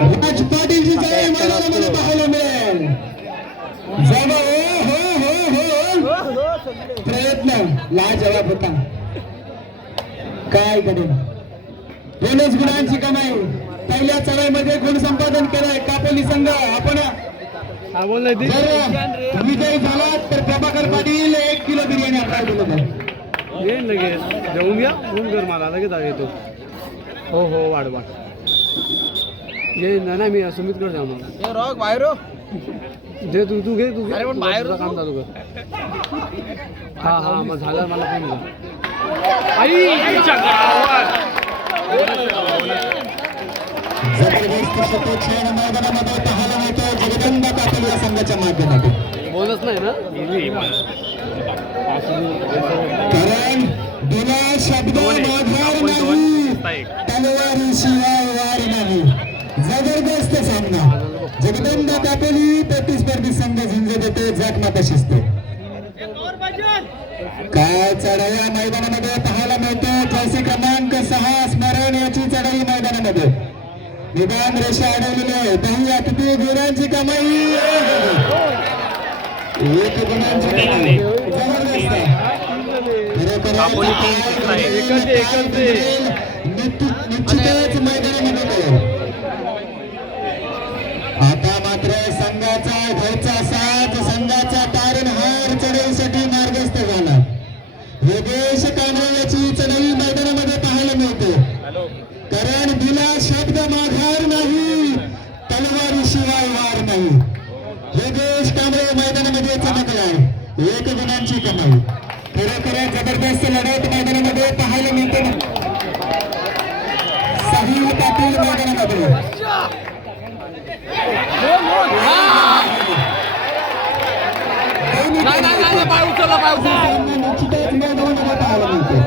राज पाटीलची जय मैदानामध्ये पाहायला मिळेल. जण हो हो हो हो. प्रयत्न. लाजवाब होता. काय करेल? दोनच गुणांची कमाई. पहिल्या चढाईमध्ये गुण संपादन केलाय कापोली संघ. आपण हा विजयी झालात तर प्रभाकर पाटील एक किलो बिर्याणी आपल्याला दिलं जाईल. येईन लगेच जेवून घ्या. फोन कर मला लगेच येतो हो हो वाढ वाढ येईन ना नाही मी सुमितकडे जाऊ मग रॉक बाहेर हो. जे तू तू घे तू घे। अरे पण बाहेर तुझं काम. चालू कर। हा हा मग झालं मला फोन कर आई आईच्या गावात. जबरदस्त शतक्षण मैदानामध्ये पाहायला मिळतो जगदंबा पाटील या संघाच्या माध्यमातून नाही ना? कारण दिला शब्द माघार नाही. तलवारी शिवाय वार नाही जबरदस्त सामना. जगदंबा कापेली प्रतिस्पर्धी संघ झुंज देते जातमाता शिस्त. काय चढाई मैदानामध्ये पाहायला मिळतो? जर्सी क्रमांक सहा स्मरण याची चढाई मैदानामध्ये. निदान रेषा अडवलेली आहे. पाहूया किती गुणांची कमाई एक गुणांची कमाई. जबरदस्त. खरोखर कापोली तीन चित्र आहे. एकच आहे, एकच आहे. निश्चित- निश्चितच मैदानामध्ये कळेल. आता मात्र संघाचा घरचा साथ संघाचा तारणहार चढाईसाठी मार्गस्थ झाला योगेश कांबळे याची चढाई मैदानामध्ये पाहायला मिळते कारण दिला शब्द माघार नाही तलवारी शिवाय वार नाही योगेश कांबळे एक गुणांची कमाई. खरोखर जबरदस्त लढत मैदानामध्ये पाहायला मिळते साहिल पाटील मैदानामध्ये. निश्चितच पाहायला मिळते.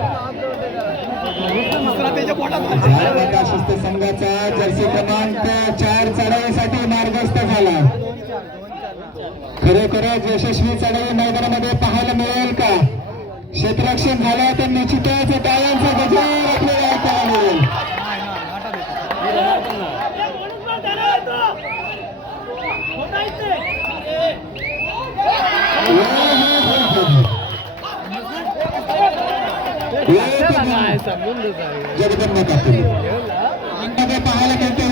शिस्त संघाचा जर्सी क्रमांक चार चढाईसाठी मार्गस्थ झाला. खरोखरच यशस्वी चढाई मैदानामध्ये पाहायला मिळेल का? क्षेत्ररक्षण झालं तर निश्चितच टाळ्यांचा गजर आपल्याला ऐकायला मिळेल. जगदंबा कापिली पाहायला मिळते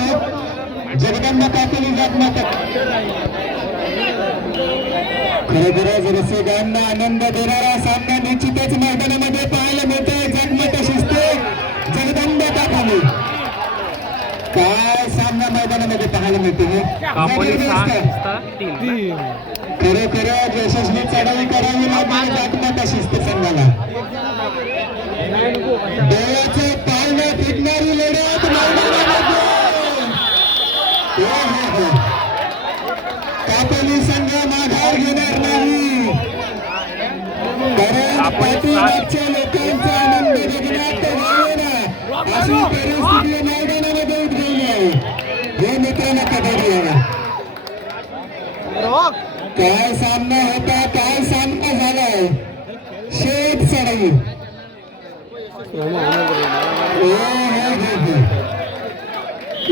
जगदंबा कापिली जात माता खरोखरच रसिकांना आनंद देणारा सामना निश्चितच मैदानामध्ये पाहायला मिळतोय. जगमत शिस्त जगदंबा कापिली काय सामना मैदानामध्ये पाहायला मिळते खरोखरच यशस्वी चढाई करावी लागणार जातमाता शिस्त संघाला कापोली संघ माघार घेणार नाही. कारण कापोली पाठीमागच्या लोकांचा आनंद जगण्यात अशी परिस्थिती मैदानामध्ये उद्भवली आहे. हे मित्रांनो कधी काय सामना होता काय सामना झालाय शेत. ओ, हो, हो, हो.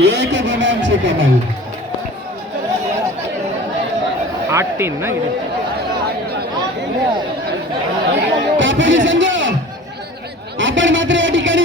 एक गुणांची कमाई. आठ तीन ना किती कापोली संघ आपण मात्र या ठिकाणी